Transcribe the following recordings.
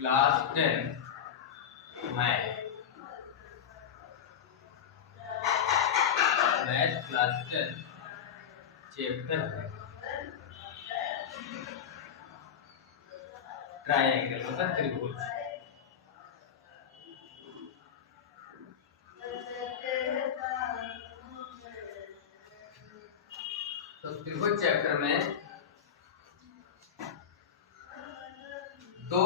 Class 10 math class 10 chapter है triangle मतलब त्रिभुज। तो त्रिभुज चैप्टर में दो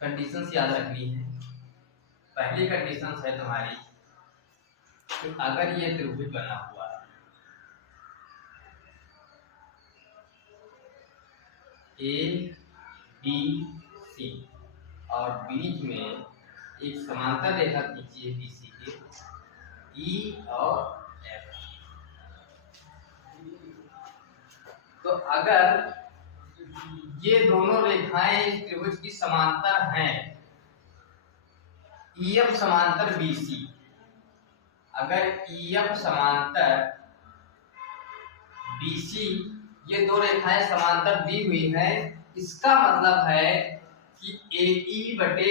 कंडीशंस याद रखनी है। पहली कंडीशन है तुम्हारी कि अगर ये त्रिभुज बना हुआ है ए बी सी और बीच में एक समांतर रेखा खींचिए बीसी के ई और एफ, तो अगर ये दोनों रेखाएं इस त्रिभुज की समांतर हैं, ईएफ समांतर बीसी, अगर ईएफ समांतर बीसी ये दो रेखाएं समांतर दी हुई हैं, इसका मतलब है कि AE बटे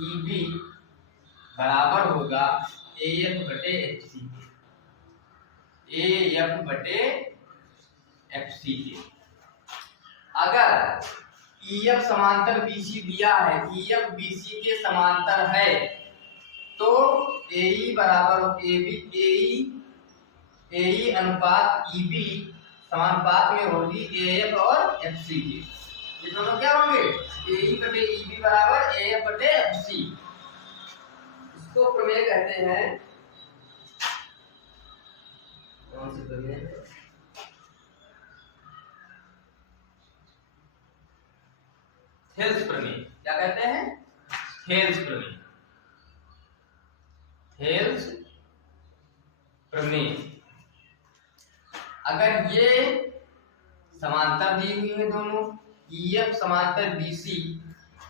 EB बराबर होगा AF बटे FC के। अगर EF समांतर BC दिया है, EF BC के समांतर है, तो AE बराबर AE अनुपात EB समानुपात में होगी AF और FC के। ये दोनों क्या होंगे? AE बटे EB बराबर AF बटे FC। इसको प्रमेय कहते हैं, कौन सी प्रमेय? थेल्स प्रमेय। क्या कहते हैं? थेल्स प्रमेय। थेल्स प्रमेय। अगर ये समांतर दी हुई है दोनों, EF समांतर BC,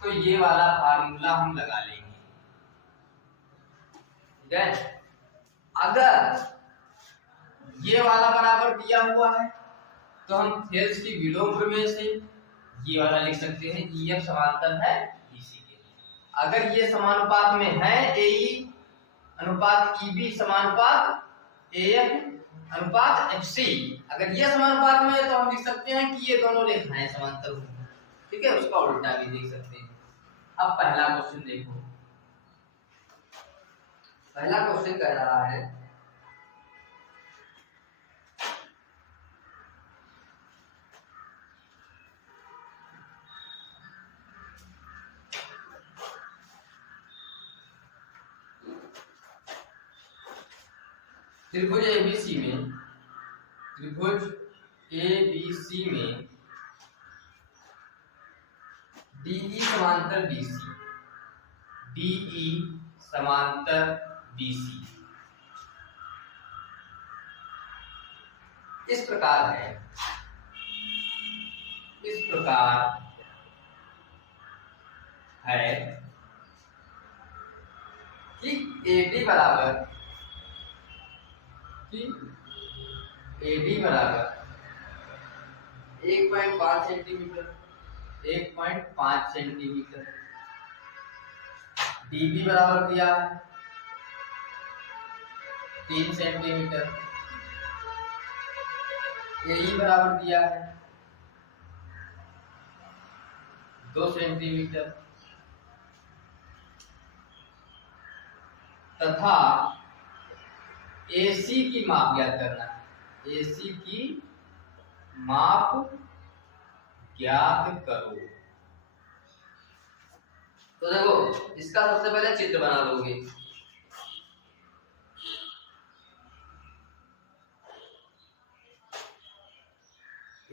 तो ये वाला फार्मूला हम लगा लेंगे, ठीक है। अगर ये वाला बराबर दिया हुआ है तो हम थेल्स की विलोम प्रमेय से ये वाला लिख सकते हैं, EF समांतर है BC के। अगर ये समानुपात में है, AE अनुपात EB समानुपात AF अनुपात FC, अगर ये समानुपात में है तो हम लिख सकते हैं कि ये दोनों रेखाएं समांतर होंगी, ठीक है। उसका उल्टा भी देख सकते हैं। अब पहला क्वेश्चन देखो। पहला क्वेश्चन कह रहा है त्रिभुज ABC में DE समांतर BC इस प्रकार है कि AD बराबर 1.5 सेंटीमीटर, DB बराबर दिया है 3 सेंटीमीटर, AE बराबर दिया है 2 सेंटीमीटर, तथा AC की माप ज्ञात करना है। AC की माप ज्ञात करो। तो देखो, इसका सबसे पहले चित्र बना लोगे।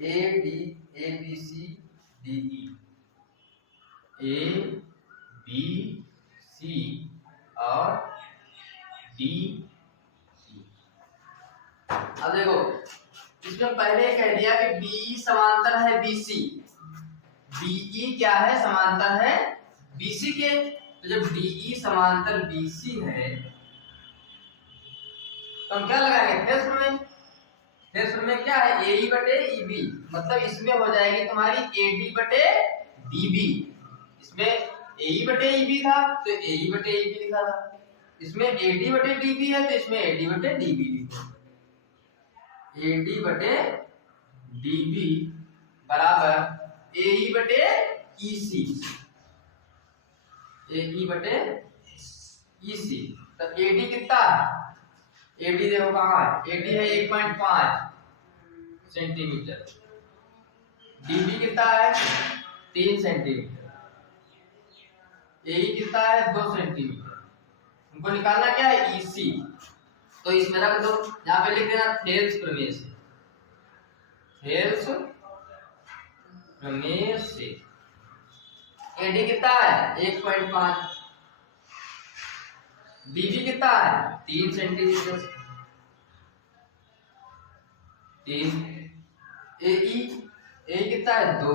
ABC DE, ABC और DE। अब देखो, इसमें पहले कह दिया कि DE समांतर है BC, DE क्या है? समांतर है BC के। तो जब DE समांतर BC है तो हम क्या लगाएंगे? थेल्स प्रमेय। हेल्स प्रमेय क्या है, ए ई बटे ई बी, मतलब इसमें हो जाएगी तुम्हारी ए डी बटे डी बी। इसमें ए ई बटे ई बी था तो ए ई बटे ई बी लिखा था, इसमें ए डी बटे डी बी है तो इसमें ए डी बटे डी बी लिखो। ए डी बटे डी बी बराबर ए ई बटे ई सी, ए ई बटे ई सी। तो ए डी कितना है, ए डी देखो कहाँ है, ए डी है 1.5 सेंटीमीटर, डी बी कितना है 3 सेंटीमीटर, ए ई कितना है 2 सेंटीमीटर। उनको निकालना क्या है, ई सी। तो इसमें रख दो, यहाँ पे लिख देना थेल्स प्रमेय से, थेल्स प्रमेय से एडी कितना है 1.5, डीबी कितना है 3 सेंटीमीटर, 3, एई कितना है 2,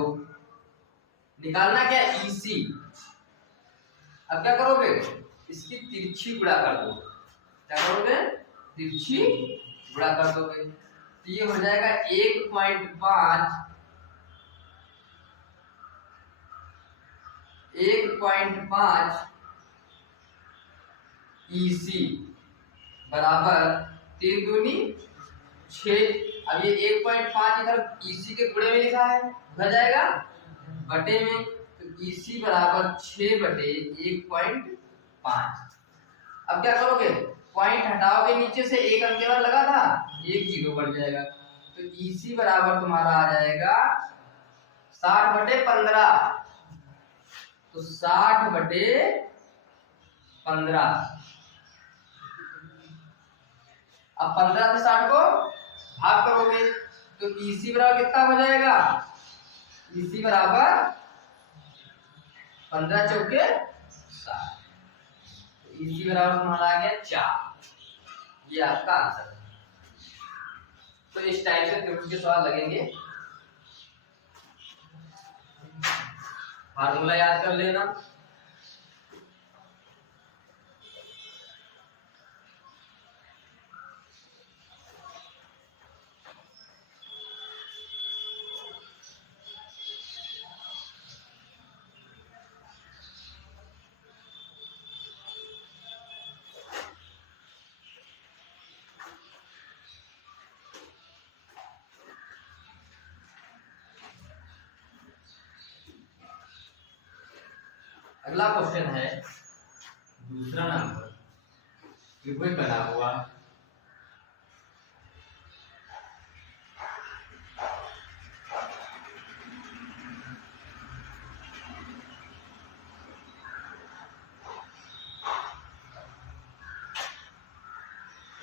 निकालना क्या है ईसी। अब क्या करोगे, इसकी तिरछी गुणा कर दो, क्या करोगे तिरछी गुणा कर दोगे, तो ये हो जाएगा 1.5 ईसी बराबर 3 दूनी 6। अब ये 1.5 इधर ईसी के गुणे में लिखा है, हो जाएगा बटे में, तो ईसी बराबर 6 बटे 1.5। अब क्या करोगे, पॉइंट हटाओगे, नीचे से एक अंक केवल लगा था, एक जीरो बढ़ जाएगा, तो ईसी बराबर तुम्हारा आ जाएगा 60 बटे 15, तो 60 बटे 15। अब 15 से 60 को भाग करोगे तो ईसी बराबर कितना हो जाएगा, ईसी बराबर 15 चौके 60, ईसी बराबर तुम्हारा आ गया 4। ये आपका आंसर है। तो इस टाइप से त्रिभुज के सवाल लगेंगे, फार्मूला याद कर लेना। अगला क्वेश्चन है दूसरा नंबर, त्रिभुज बना हुआ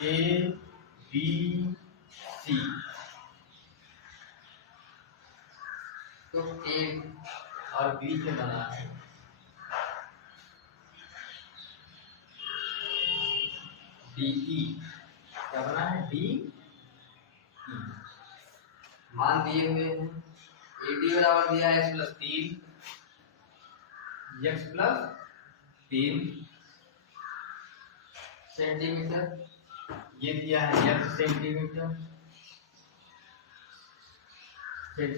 ए बी सी, तो ए और बी से बना है डीई, क्या बना है डीई, मान दिए हुए हैं, एडी बराबर दिया है x + 3, x + 3 सेंटीमीटर, ये दिया है x सेंटीमीटर, 3x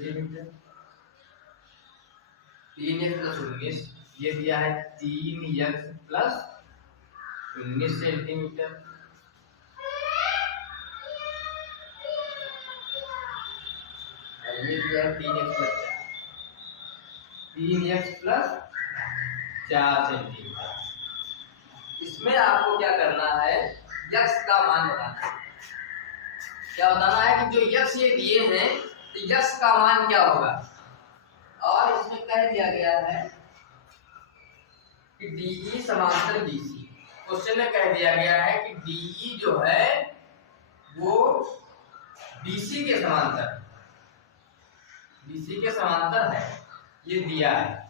+ 19, ये दिया है 3x + 19 सेंटीमीटर, ये दिया है 3x + 4 सेंटीमीटर। इसमें आपको क्या करना है, x का मान बताना है। क्या बताना है कि जो x ये दिए हैं तो x का मान क्या होगा, और इसमें कह दिया गया है कि DE समांतर BC। क्वेश्चन में कह दिया गया है कि DE जो है वो BC के समांतर है, BC के समांतर है, ये दिया है।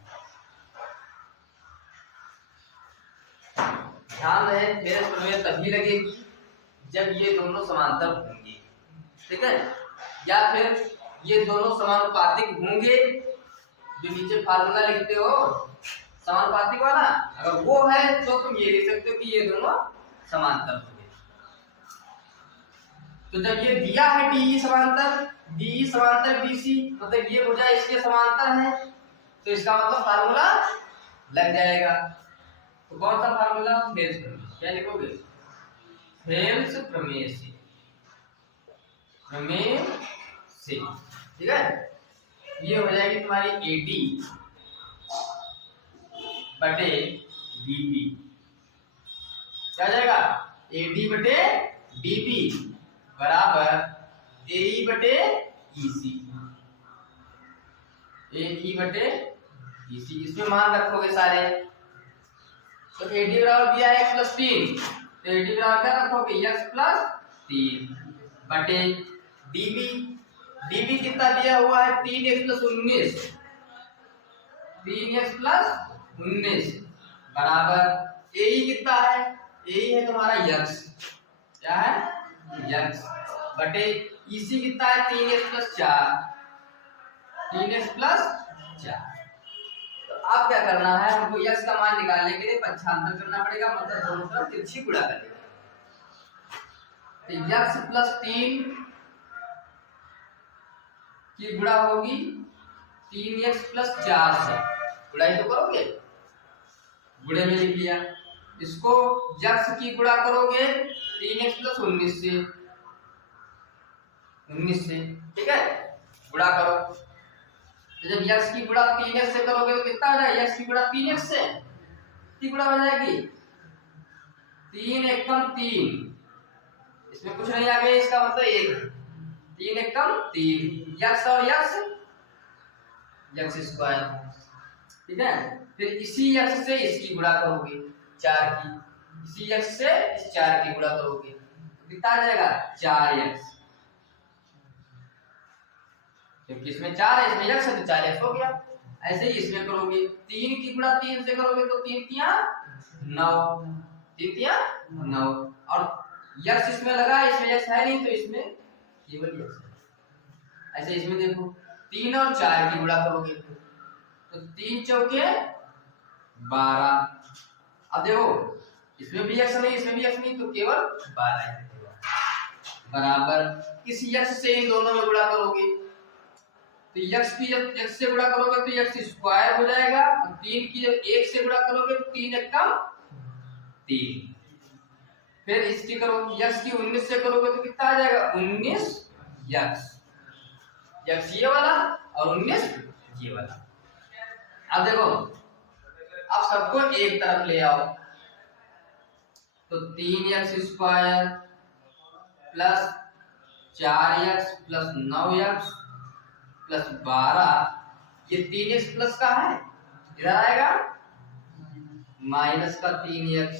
ध्यान रहे, थेल्स प्रमेय तभी लगेगी जब ये दोनों समांतर होंगे, ठीक है, या फिर ये दोनों समानुपातिक होंगे, जो नीचे फार्मूला लिखते हो समानुपातिक वाला, अगर वो है तो तुम ये लिख सकते हो कि ये दोनों समांतर होंगे। तो जब ये दिया है DE समांतर BC, मतलब ये भुजा इसके समांतर है, तो इसका मतलब फार्मूला लग जाएगा। तो कौन सा फार्मूला? थेल्स प्रमेय। क्या लिखोगे? थेल्स प्रमेय से, ठीक है। ये हो जाएगी तुम्हारी AD बटे BP। क्या हो जाएगा? AD बटे BP बराबर AE बटे EC। AE बटे EC, इसमें मान रखोगे सारे। तो AD बराबर दिया है x प्लस 3, तो AD बराबर क्या रखोगे? x प्लस 3 बटे DB कितना दिया हुआ है? 3x प्लस 19, 3x प्लस 19 बराबर AE कितना है? AE है तुम्हारा x, क्या है? x बटे EC कितना है? 3x plus 4, 3x plus 4। तो अब क्या करना है? हमको x का मान निकालने के लिए पक्षांतर करना पड़ेगा, मतलब दोनों तरफ तिरछी गुणा करनी पड़ेगी। तो x प्लस 3 की गुणा होगी 3x प्लस 4 से, गुणाई तो करोगे, गुणे में लिख लिया। इसको x की गुणा करोगे 3x प्लस 19 से, ठीक है, गुणा करो। तो जब x की गुणा 3x से करोगे तो कितना हो जाएगा? x की गुणा 3x से कितनी गुणा हो जाएगी? 3 एकम 3, इसमें कुछ नहीं आ गया, इसका मतलब 1, 3 एकम 3, x और x स्क्वायर, ठीक है। फिर इसी x से इसकी गुणा करोगे 4 की, इसी x से इस 4 की गुणा करोगे तो कितना आ जाएगा? 4x, क्योंकि इसमें 4 है, इसमें x है तो 4x हो गया। ऐसे ही इसमें करोगे, 3 की गुणा 3 से करोगे तो 3 तिया 9, 3 तिया 9, और x इसमें लगा, इसमें x है नहीं तो इसमें केवल x है। ऐसे इसमें देखो 3 और 4 की गुणा करोगे तो 3 चौके 12। अब देखो इसमें भी x नहीं, इसमें भी x नहीं, तो केवल 12 है बराबर इस x से इन दोनों में गुणा करोगे तो x की जब x से गुणा करोगे तो x स्क्वायर हो जाएगा, और 3 की जब 1 से गुणा करोगे तो 3 एकम 3। फिर इसकी करो, x की 19 से करोगे तो कितना आ जाएगा? 19x, x ये वाला और 19 ये वाला। अब देखो, अब सबको एक तरफ ले आओ, तो 3x square plus 4x plus 9x plus 12, ये 3x प्लस का है, इधर आएगा माइनस का 3x,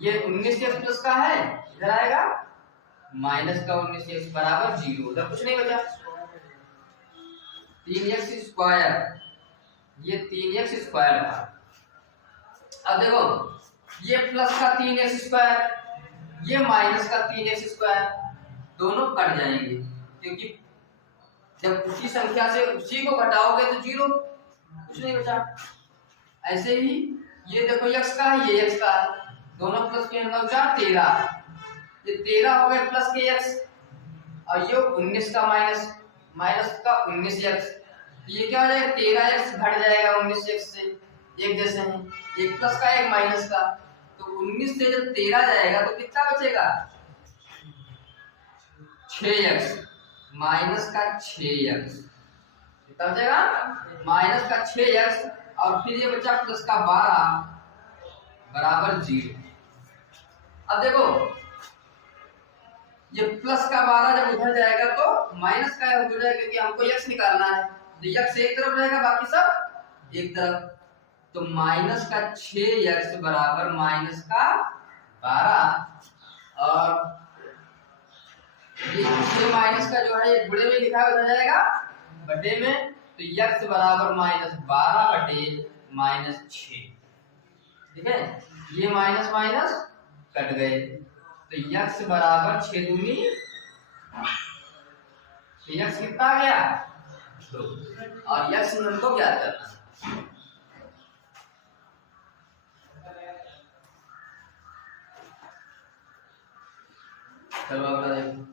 ये 19x प्लस का है, इधर आएगा माइनस का 19x बराबर 0, उधर कुछ नहीं बचा। 3x स्क्वायर, ये 3x स्क्वायर था। अब देखो ये प्लस का 3x स्क्वायर, ये माइनस का 3x स्क्वायर, दोनों कट जाएंगे, क्योंकि जब उसी संख्या से उसी को घटाओगे तो 0, कुछ नहीं बचा। ऐसे ही ये देखो x का है, ये x का है, दोनों प्लस के 9 4 13, ये 13 हो गए प्लस के x, और ये 19 का माइनस, माइनस का 19x, ये क्या हो जाएगा? 13x घट जाएगा 19x से, एक जैसे हैं, एक प्लस का एक माइनस का, तो 19 से जब 13 जाएगा तो कितना बचेगा? 6x, माइनस का 6x, कितना बचेगा? माइनस का 6x, और फिर ये बचा प्लस का 12 बराबर 0। अब देखो ये प्लस का 12 जब उधर जाएगा तो माइनस का हो जाएगा, क्योंकि हमको x निकालना है, तो x एक तरफ रहेगा, बाकी सब एक तरफ, तो माइनस का 6x बराबर माइनस का 12, और ये माइनस का जो है ये बुढ़े में लिखा हो जाएगा बटे में, तो x बराबर माइनस 12 बटे माइनस 6, ठीक है। ये माइनस माइनस कट गए, तो x बराबर 6 दूनी, तो x कितना आ गया? 2, और x हमको ज्ञात करना है। चलो अगला देखो।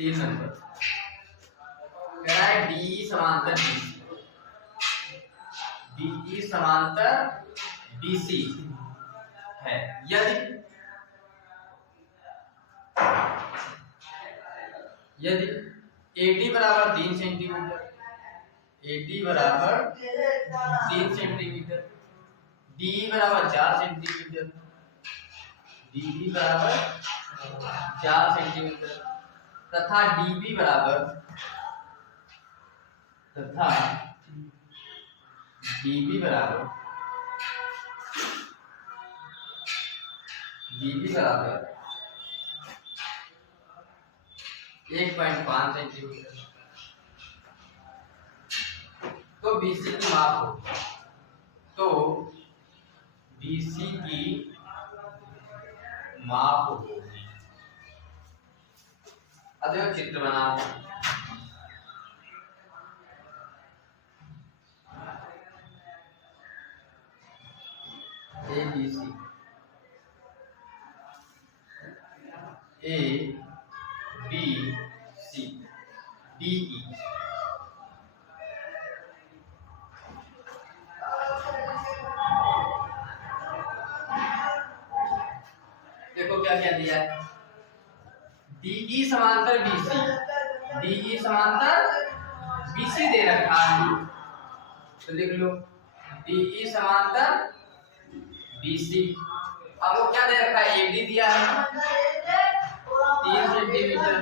3 नंबर कह रहा है DE समांतर BC, DE समांतर BC है यदि AD बराबर 3 सेंटीमीटर, AD बराबर 3 सेंटीमीटर, DE बराबर 4 सेंटीमीटर, DE बराबर 4 सेंटीमीटर तथा DB बराबर DB बराबर 1.5 सेंटीमीटर, तो BC की माप होगी, तो BC की माप होगी। अब देखो चित्र बनाओ, ABC ABC DE देखो क्या क्या दिया है, DE समांतर BC, DE समांतर BC दे रखा है, तो लिख लो DE समांतर BC। अब वो क्या दे रखा है, AD दिया है 3 सेंटीमीटर,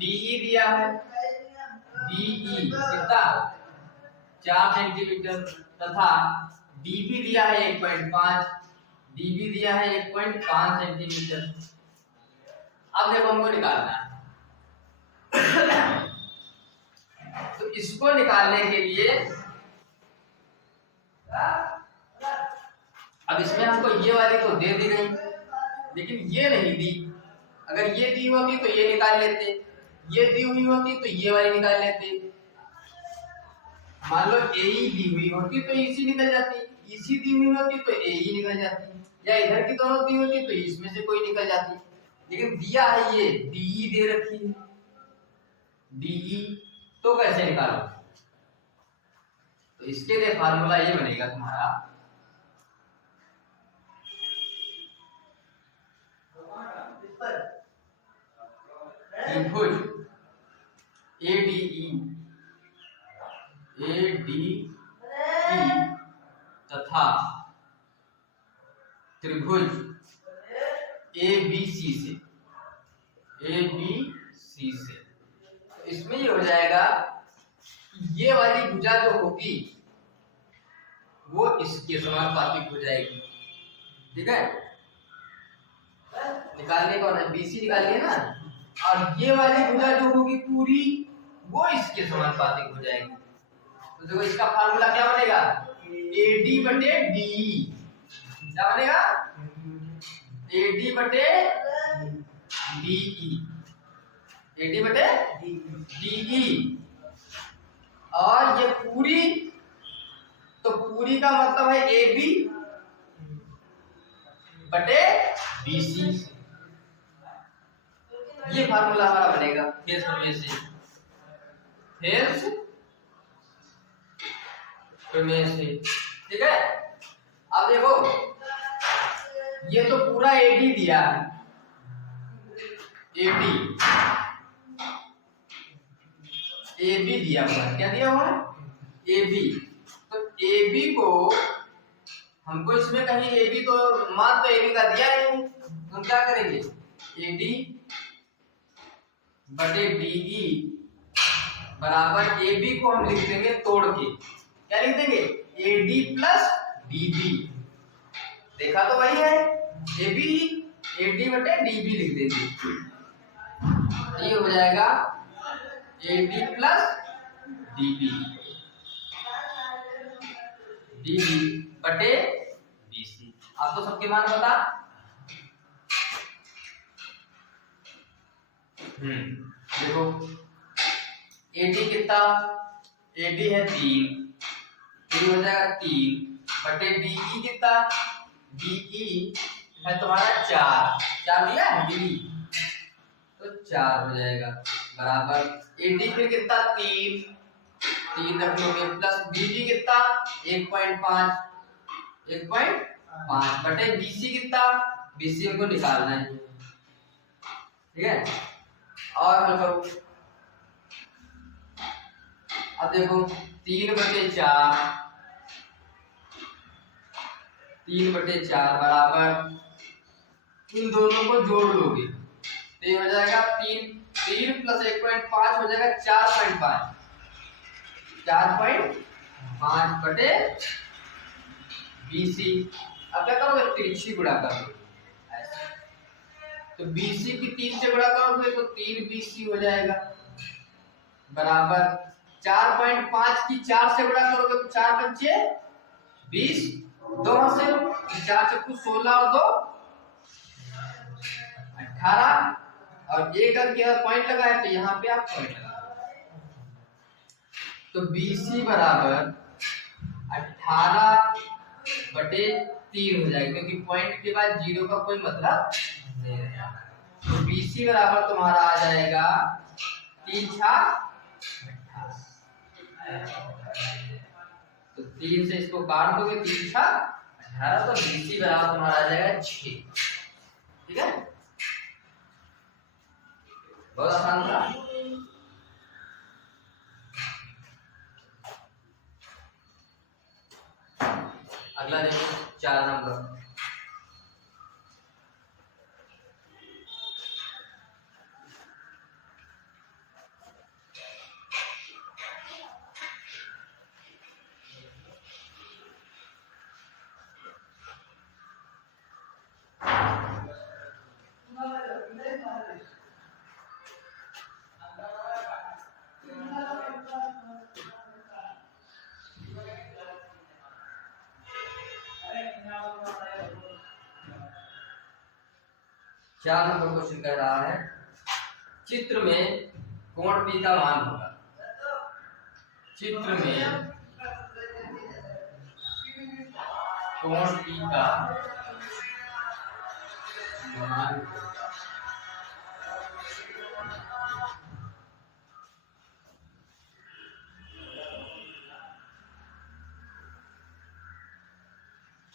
DE दिया है DE कितना 4 सेंटीमीटर तथा DB दिया है 1.5, DB दिया है 1.5 सेंटीमीटर। अब देखो हमको निकालना है, तो इसको निकालने के लिए अब इसमें हमको ये वाली तो दे दी गई, लेकिन ये नहीं दी। अगर ये दी होती तो ये निकाल लेते, ये दी हुई होती तो ये वाली निकाल लेते। मान लो AE दी हुई होती तो EC निकल जाती, EC दी हुई होती तो AE निकल जाती, या इधर की दोनों दी होती तो इसमें से कोई निकल जाती। लेकिन दिया है ये DE दे रखी है, DE, तो कैसे निकालो? तो इसके लिए फार्मूला ये बनेगा तुम्हारा, त्रिभुज ADE तथा त्रिभुज ABC से, इसमें ये हो जाएगा ये वाली भुजा जो होगी वो इसके समानुपातिक हो जाएगी। ठीक है, निकालने को ना BC निकालिए ना, और ये वाली भुजा जो होगी पूरी वो इसके समानुपातिक हो जाएगी। तो देखो इसका फार्मूला क्या बनेगा, AD बटे DE, क्या बनेगा AD बटे DE, AD बटे DE, और ये पूरी, तो पूरी का मतलब है AB बटे BC, ये फार्मूला हमारा बनेगा फेस प्रमेय से, फेस प्रमेय से। ठीक है, अब देखो ये तो पूरा AD दिया है, AB दिया हुआ है, क्या दिया हुआ है AB, तो AB को हमको इसमें कहीं AB तो मान तो AB का दिया ही नहीं, हम क्या करेंगे AD बटे DE बराबर AB को हम लिख देंगे तोड़ के, क्या लिख देंगे AD प्लस DB, देखा तो वही है AB, AD बटे DB लिख देंगे, ये हो जाएगा AD प्लस DB बटे BC। अब तो सबके मान बता, देखो AD कितना, AD है 3, फिर हो जाएगा 3 बटे DE कितना, DE है तुम्हारा 4 दिया है DE, तो 4 हो जाएगा। बराबर AD फिर कितना 3 रख लोगे प्लस BD कितना 1.5 बटे BC कितना, BC हमको निकालना है, ठीक है। और हल करो, अब देखो 3/4 बराबर इन दोनों को जोड़ लोगे तो ये हो जाएगा 3 प्लस 1.5 हो जाएगा 4.5 बटे BC। अब क्या करोगे, तिरछी गुणा करोगे तो BC की 3 से गुणा करोगे तो 3BC हो जाएगा बराबर 4.5 की 4 से गुणा करोगे तो 4 पंचे 20, 2 से 4 चक्कू 16 और 2 18 और एक करके पॉइंट लगाए तो यहाँ पे आप पॉइंट लगा तो BC बराबर 18/3 हो जाएगा क्योंकि पॉइंट के बाद 0 का कोई मतलब नहीं रहेगा। तो BC बराबर तुम्हारा आ जाएगा 3×4 तो 3 से इसको काट दोगे 3×4 18 तो BC बराबर तुम्हारा आ जाएगा 6, ठीक है। बहुत आसान था। अगला देखो 4 नंबर, चार नंबर क्वेश्चन कह रहा है चित्र में कोण P का मान होगा, चित्र में कोण P का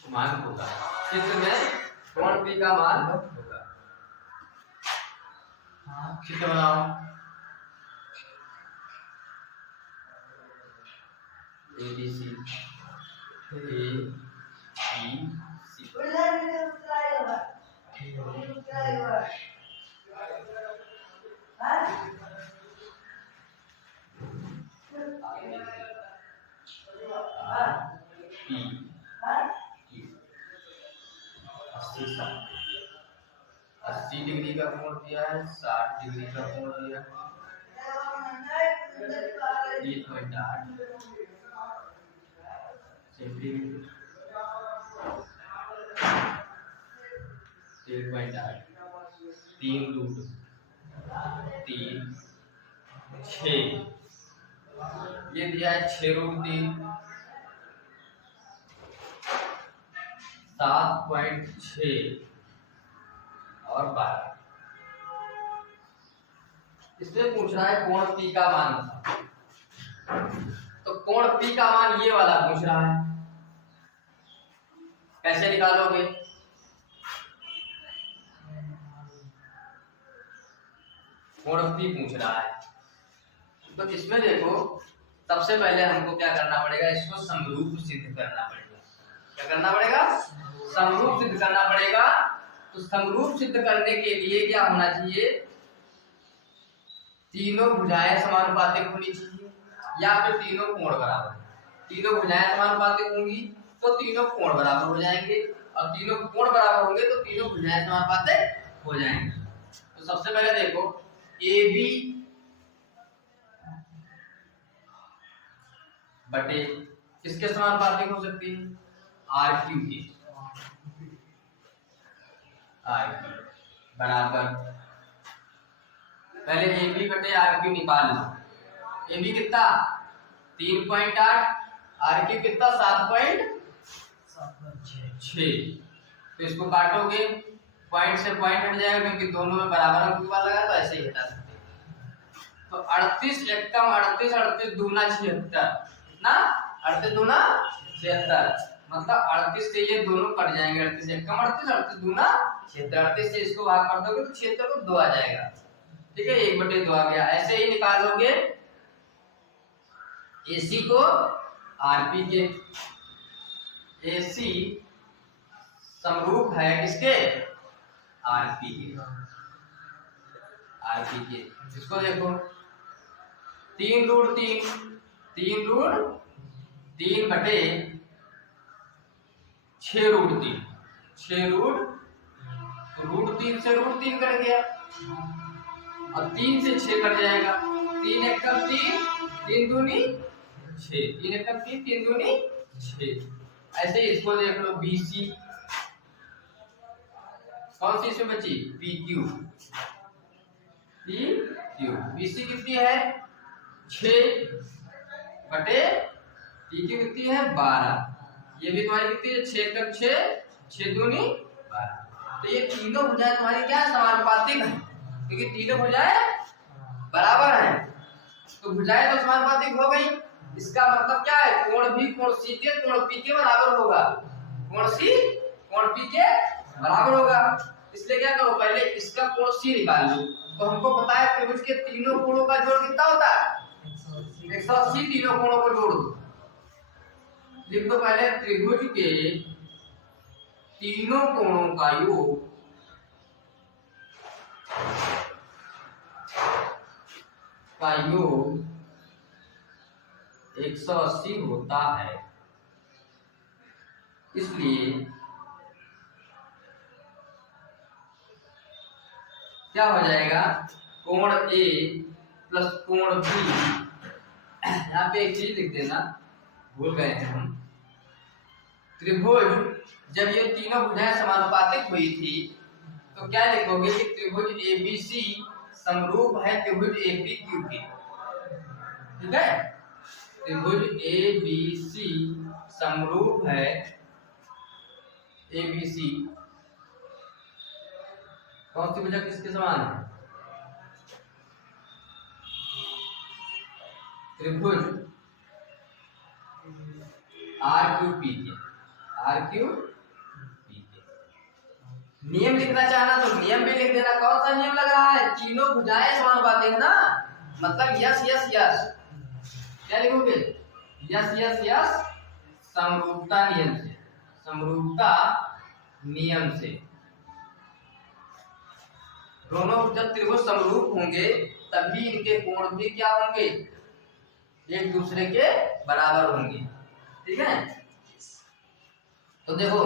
मान होगा, चित्र में कोण P का मान होगा। चित्र बनाओ, ABC अस्सी डिग्री का कोण दिया है, 60 डिग्री का कोण दिया है, 1.8 सेंटीमीटर, 1.8 3√3 6 ये दिया है 6√3 7.6 और 12। इसमें पूछ रहा है कोण P का मान, तो कोण P का मान ये वाला पूछ रहा है, कैसे निकालोगे, कोण P पूछ रहा है तो इसमें देखो सबसे पहले हमको क्या करना पड़ेगा, इसको समरूप सिद्ध करना पड़ेगा। क्या करना पड़ेगा, समरूप सिद्ध करना पड़ेगा। तो समरूप सिद्ध करने के लिए क्या होना चाहिए, तीनों भुजाएं समानुपातिक होनी चाहिए या फिर तीनों कोण बराबर। तीनों भुजाएं समानुपातिक होंगी तो तीनों कोण बराबर हो जाएंगे और तीनों कोण बराबर होंगे तो तीनों भुजाएं समानुपातिक हो जाएंगे। तो सबसे पहले देखो AB बटे किसके समानुपातिक हो सकती है, RQ के, RQ बराबर पहले AB बटे RQ निकाल लो। AB कितना 3.8, RQ कितना 7.6। तो इसको काटोगे पॉइंट से पॉइंट हट जाएगा क्योंकि दोनों में बराबर अंक की बात लगा तो ऐसे ही हटा सकते हैं। तो 38 एकम 38 38 दूना 76 ना, 38 दूना 76, मतलब 38 से ये दोनों कट जाएंगे, 38 एकम 38 38 दूना 76, 38 से इसको भाग कर दोगे तो 76 को 2 आ जाएगा, ठीक है, 1/2 आ गया। ऐसे ही निकालोगे AC को RP के, AC समरूप है किसके, RP के, RP के। इसको देखो 3√3 3√3 बटे 6√3 6√3 से √3 कट गया, और 3 से 6 कट जाएगा, 3 एकम 3 3 दूनी 6, 3 एकम 3 3 दूनी 6। ऐसे ही इसको देख लो BC, कौन सी इसमें बची, PQ, BC कितनी है 6 बटे PQ कितनी है 12, ये भी तुम्हारी कितनी है 6 एकम 6 6 दूनी 12। तो ये तीनों भुजाएं तुम्हारी क्या समानुपातिक है, क्योंकि तीनों भुजाएं बराबर हैं, तो भुजाएं तो समानुपातिक हो गई। इसका मतलब क्या है, कोण भी कोण C के कोण P के बराबर होगा, कोण C कोण P के बराबर होगा। इसलिए क्या करो, पहले इसका कोण C निकाल लो। तो हमको पता है त्रिभुज के तीनों कोणों का जोड़ कितना होता है 180, तीनों कोणों को जोड़ दो, लिख दो पहले त्रिभुज के तीनों कोणों का योग 180 होता है। इसलिए क्या हो जाएगा, कोण A प्लस कोण B, यहाँ पे एक चीज लिख देना, भूल गए थे हम, त्रिभुज जब ये तीनों भुजाएं समानुपातिक हुई थी तो क्या लिखोगे कि त्रिभुज ABC समरूप है त्रिभुज APQ के, ठीक है, त्रिभुज ABC समरूप है ABC, कौन सी भुजा किसके समान है, त्रिभुज RQP के, RQP के। नियम लिखना चाहना तो नियम भी लिख देना, कौन सा नियम लग रहा है, तीनों भुजाएं समानुपातिक है ना, मतलब यस यस यस, क्या लिखोगे, यस यस यस समरूपता नियम से, समरूपता नियम से। दोनों जब त्रिभुज समरूप होंगे तभी इनके कोण भी क्या होंगे, एक दूसरे के बराबर होंगे, ठीक है। तो देखो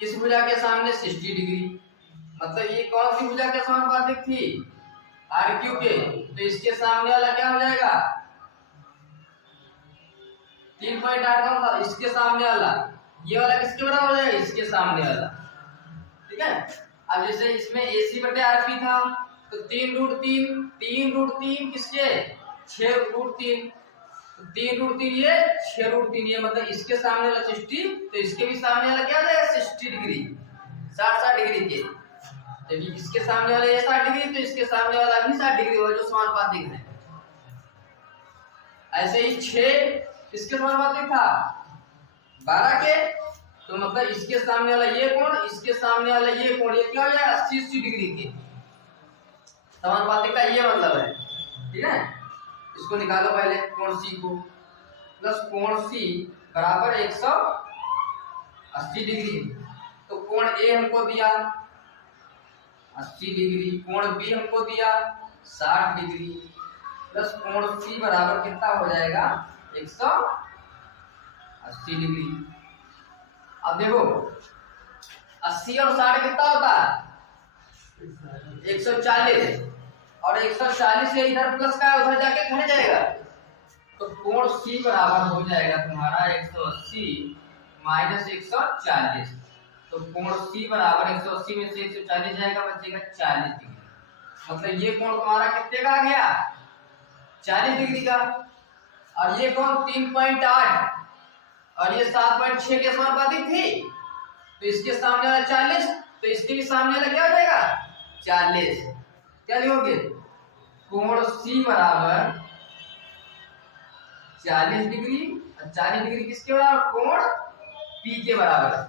इस भुजा के सामने 60 डिग्री, मतलब ये कौन सी भुजा के समानुपातिक थी, RQ के, तो इसके सामने वाला क्या हो जाएगा 3.8 कौन था, इसके सामने वाला, ये वाला किसके बराबर हो जाएगा, इसके सामने वाला, ठीक है। अब जैसे इसमें AC बटे RP था तो 3√3 किसके 6√3, 3√3 ये 6√3 ये, मतलब इसके सामने वाला 60 तो इसके भी सामने वाला क्या हो जाएगा 60 डिग्री, 60 डिग्री के, जब इसके सामने वाला ये 60 डिग्री तो इसके सामने वाला भी 60 डिग्री हो, जो समानुपातिक है। ऐसे ही 6 किसके समानुपातिक था 12 के, तो मतलब इसके सामने वाला ये कोण, इसके सामने वाला ये कोण, ये क्या हो जाएगा 80 डिग्री के, समानुपातिक का ये मतलब है, ठीक है। इसको निकालो पहले, कोण C को, प्लस कोण C बराबर 180 डिग्री, तो कोण A हमको दिया 80 डिग्री, कोण B हमको दिया 60 डिग्री, प्लस कोण C बराबर कितना हो जाएगा 180 डिग्री। अब देखो 80 और 60 कितना होता है 140, और 140 से इधर प्लस का उधर जाके घट जाएगा, तो कोण C बराबर हो जाएगा तुम्हारा 180 माइनस 140, तो कोण C बराबर 180 में से 140 जाएगा, बचेगा 40 डिग्री, मतलब ये कोण तुम्हारा कितने का आ गया 40 डिग्री का, और ये कोण 3.8 और ये 7.6 के समानुपातिक थी, तो इसके सामने वाला 40 तो इसके भी सामने वाला क्या हो जाएगा 40, क्या लिखोगे कोण सी बराबर 40 डिग्री, और 40 डिग्री किसके बराबर? कोण पी के बराबर है।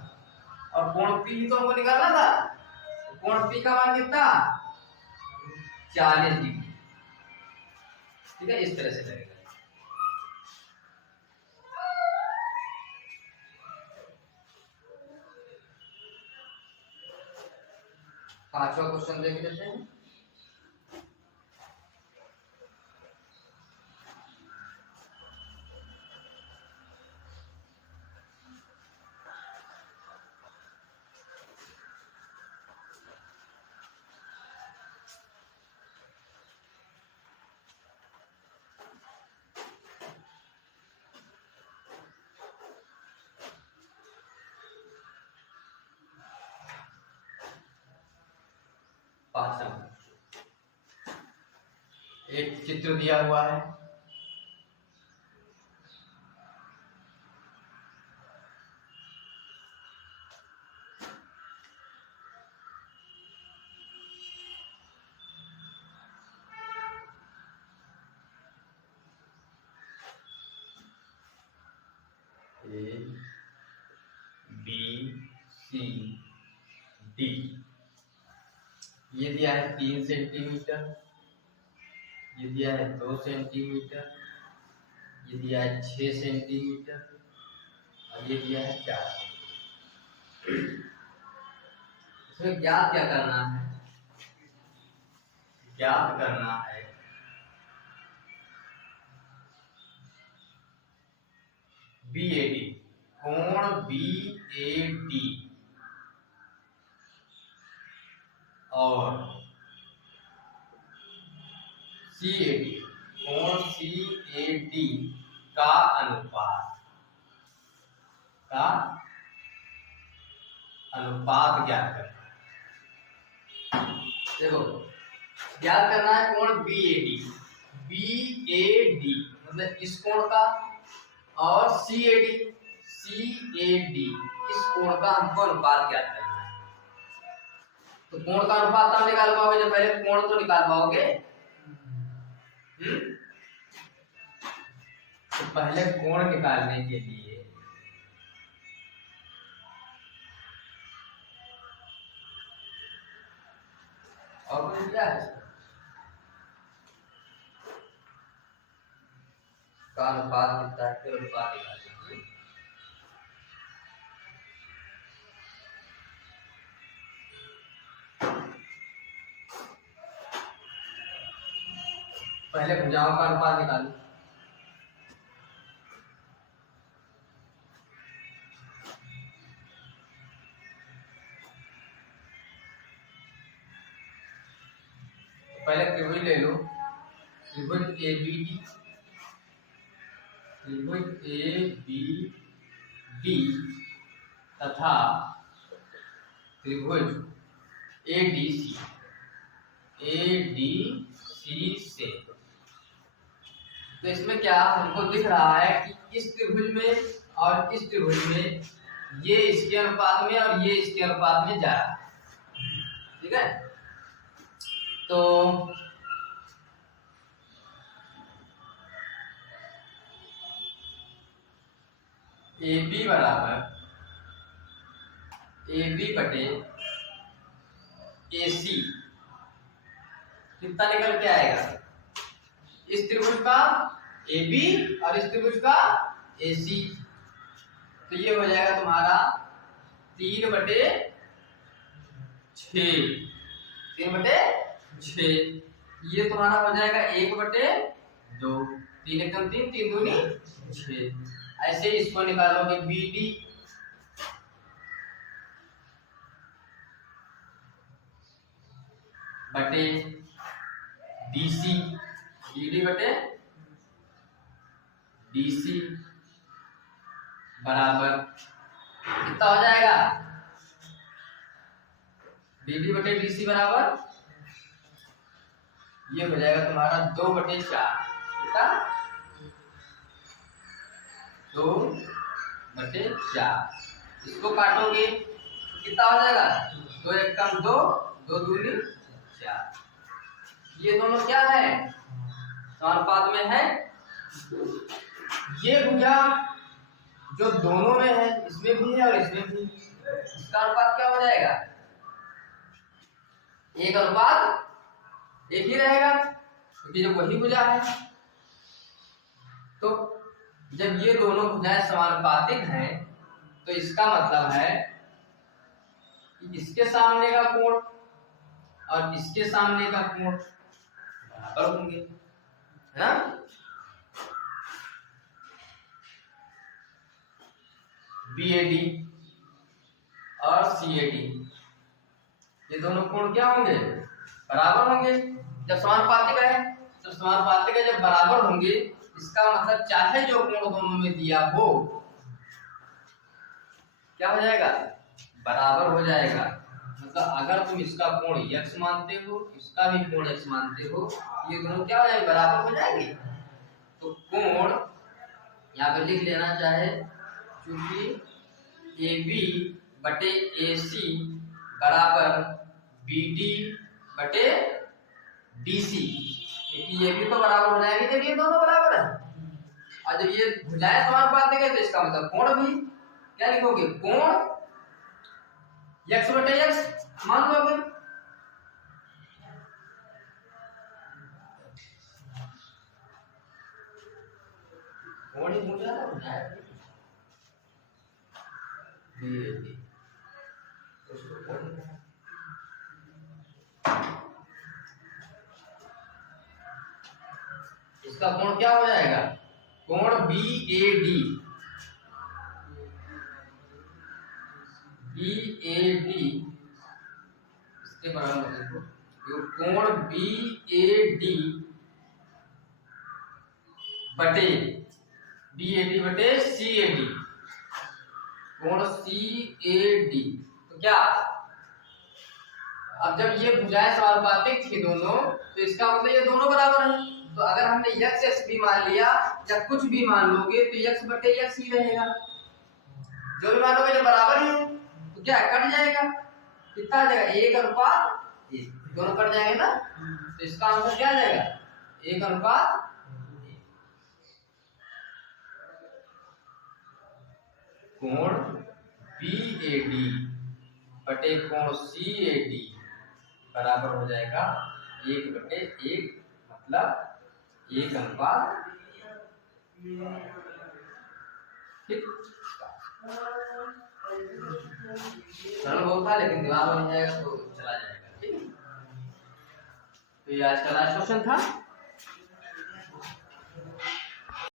और कोण पी तो हमको निकालना था, कोण पी का मान कितना? 40 डिग्री। ठीक है, इस तरह से लगेगा। पांचवा क्वेश्चन देख लेते हैं। एक चित्र दिया हुआ है, ए बी सी डी। ये दिया है 3 सेंटीमीटर, ये दिया है 2 सेंटीमीटर, ये दिया है 6 सेंटीमीटर, और ये दिया है 4 सेंटीमीटर। इसमें ज्ञात क्या करना है? ज्ञात करना है BAD, कोण BAD और CAD, कोण CAD का अनुपात ज्ञात करना है। देखो, ज्ञात करना है कोण BAD मतलब इस कोण का, और CAD इस कोण का हमको अनुपात ज्ञात करना है। तो कोण का अनुपात तब निकाल पाओगे जब पहले कोण तो निकाल पाओगे। तो पहले कोण निकालने के लिए और कुछ क्या है का अनुपात कितना है, फिर अनुपात निकाल लीजिए। पहले भुजाओं का अनुपात निकालो। पहले त्रिभुज ले लो, त्रिभुज ABD, तथा त्रिभुज ADC से। तो इसमें क्या हमको दिख रहा है कि इस त्रिभुज में और इस त्रिभुज में ये इसके अनुपात में और ये इसके अनुपात में जा रहा है। ठीक है, तो AB बराबर AB बटे AC कितना निकल के आएगा? इस त्रिभुज का AB और इस त्रिभुज का AC, तो ये हो जाएगा तुम्हारा 3/6। 3/6 ये तुम्हारा हो जाएगा 1/2। 3 एकम 3, 3 दूनी 6। ऐसे इसको निकालोगे BD बटे DC, BD बटे DC बराबर कितना हो जाएगा? BD बटे DC बराबर ये हो जाएगा तुम्हारा 2/4। कितना? 2/4। इसको काटोगे तो कितना हो जाएगा? 2 एकम 2, 2 दूनी 4। ये दोनों क्या है, समानुपात में है। ये भुजा जो दोनों में है, इसमें भी है और इसमें भी, इसका अनुपात क्या हो जाएगा, 1:1 ही रहेगा, क्योंकि जब वही भुजा है। तो जब ये दोनों भुजाएं समानुपातिक हैं तो इसका मतलब है कि इसके सामने का कोण और इसके सामने का कोण बराबर होंगे, है ना। BAD और CAD ये दोनों कोण क्या होंगे, बराबर होंगे। जब समानुपातिक है, तो समानुपातिक है जब बराबर होंगे, इसका मतलब चाहे जो कोण दोनों में दिया हो क्या हो जाएगा, बराबर हो जाएगा। मतलब अगर तुम इसका कोण x मानते हो, इसका भी कोण x मानते हो, ये दोनों क्या हो जाएंगे, बराबर हो जाएंगे। तो कोण यहाँ पे लिख लेना चाहे, क्योंकि AB बटे AC बराबर BD बटे BC, क्योंकि ये भी तो बराबर हो जाएंगे जब ये दोनों बराबर है। और जब ये भुजाएं समानुपातिक है तो इसका मतलब कोण भी क्या लिखोगे, कोण x बटे x मान लोगे। कोण ही भुजा ना भुजाएं इसका कोण क्या हो जाएगा, कोण BAD इसके बराबर देखो, कोण BAD बटे CAD, कोण CAD। तो क्या, अब जब ये भुजाएं समानुपातिक थी दोनों, तो इसका मतलब ये दोनों बराबर हैं। तो अगर हमने x भी मान लिया या कुछ भी मान लोगे तो x बटे x ही रहेगा, जो भी मानोगे जो बराबर ही है। तो क्या कट जाएगा, कितना आ जाएगा, 1:1, दोनों कट जाएंगे ना। तो इसका आंसर क्या आ जाएगा, 1:1। कोण BAD बटे कोण CAD बराबर हो जाएगा 1/1, मतलब 1:1। ठीक, सरल बहुत था लेकिन दिमाग में नहीं जाएगा तो चला जाएगा। ठीक, तो ये आज का लास्ट क्वेश्चन था।